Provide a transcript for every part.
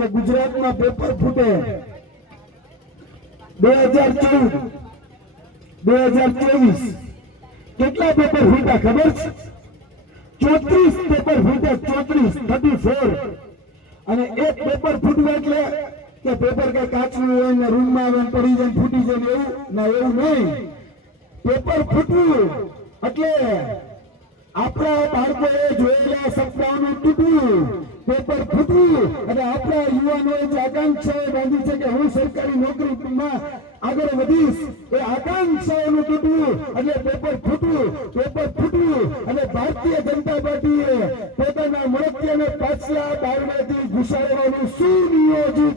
કે ગુજરાતમાં પેપર ફૂટે 2014 2024 કેટલા પેપર ફૂટ્યા ખબર છે? 34 પેપર ફૂટ્યા, 34 અને એક પેપર ફૂટવા એટલે કે પેપર કઈ કાચનું હોય ને રૂમમાં આવે પડી જાય ફૂટી જાય એવું ના, એવું નહીં. પેપર ફૂટવું એટલે આપણા બાળકોએ જોયેલા સપનાઓનું તૂટવું, પેપર ફૂટવું અને આપણા યુવાનોએ જે આકાંક્ષાઓ બાંધી છે કે હું સરકારી નોકરીમાં આગળ વધીશ, એ આકાંક્ષાઓનું તૂટવું એટલે પેપર ફૂટવું અને ભારતીય જનતા પાર્ટીએ પોતાના મળતિયાને પાછલા બારણાથી ઘુસાડવાનું સુનિયોજિત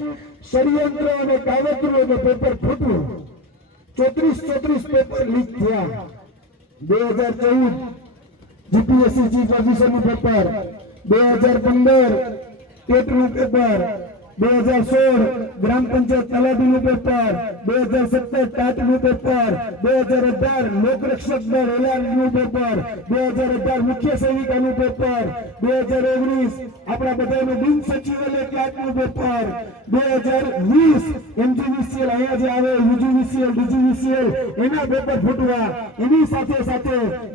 ષડયંત્ર અને કાવતરું અને પેપર ફૂટવું. 34 પેપર લીક થયા. 2014 જીપીએસસી ચીફ ઓફિસરનું પેપર, 2015 ટેટનું પેપર, 2016 ગ્રામ પંચાયત તલાટીનું પેપર, 2017 ટાટનું પેપર, 2018 લોકરક્ષક દળ એલઆરનું પેપર, 2018 મુખ્ય સેવિકાનું પેપર, 2019 આપણા બધાનું બિન સચિવાલય ક્લાર્કનું પેપર, 2020 એમજીવીસીએલ અહીંયા જે આવે યુજીવીસીએલ ડીજીવીસીએલ એના પેપર ફૂટવા. એની સાથે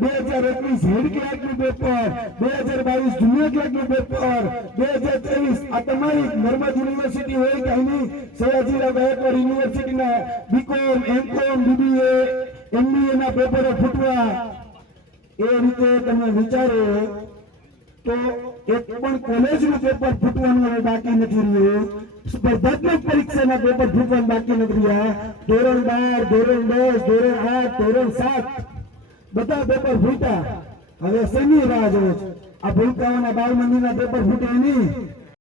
2021 હેડ ક્લાર્કનું પેપર, 2022 જુનિયર ક્લાર્કનું પેપર, 2023 આ તમારી નર્મદ યુનિવર્સિટી હોય કે એની સયાજીરાવ ગાયકવાડ યુનિવર્સિટીના બીકોમ એમકોમ બીબીએ એમબીએ ના પેપરો ફૂટવા. એ રીતે તમે વિચારો તો એક પણ કોલેજનું પેપર ફૂટવાનું બાકી નથી રહ્યું. સ્પર્ધાત્મક પરીક્ષાના પેપર ફૂટવાનું બાકી નથી રહ્યા. ધોરણ 12 ધોરણ 10 ધોરણ 8 ધોરણ 7 બધા પેપર ફૂટ્યા. હવે શેની રાહ જોવે છે? આ ભૂલકાઓના 12 મંદિરના પેપર ફૂટે નહીં,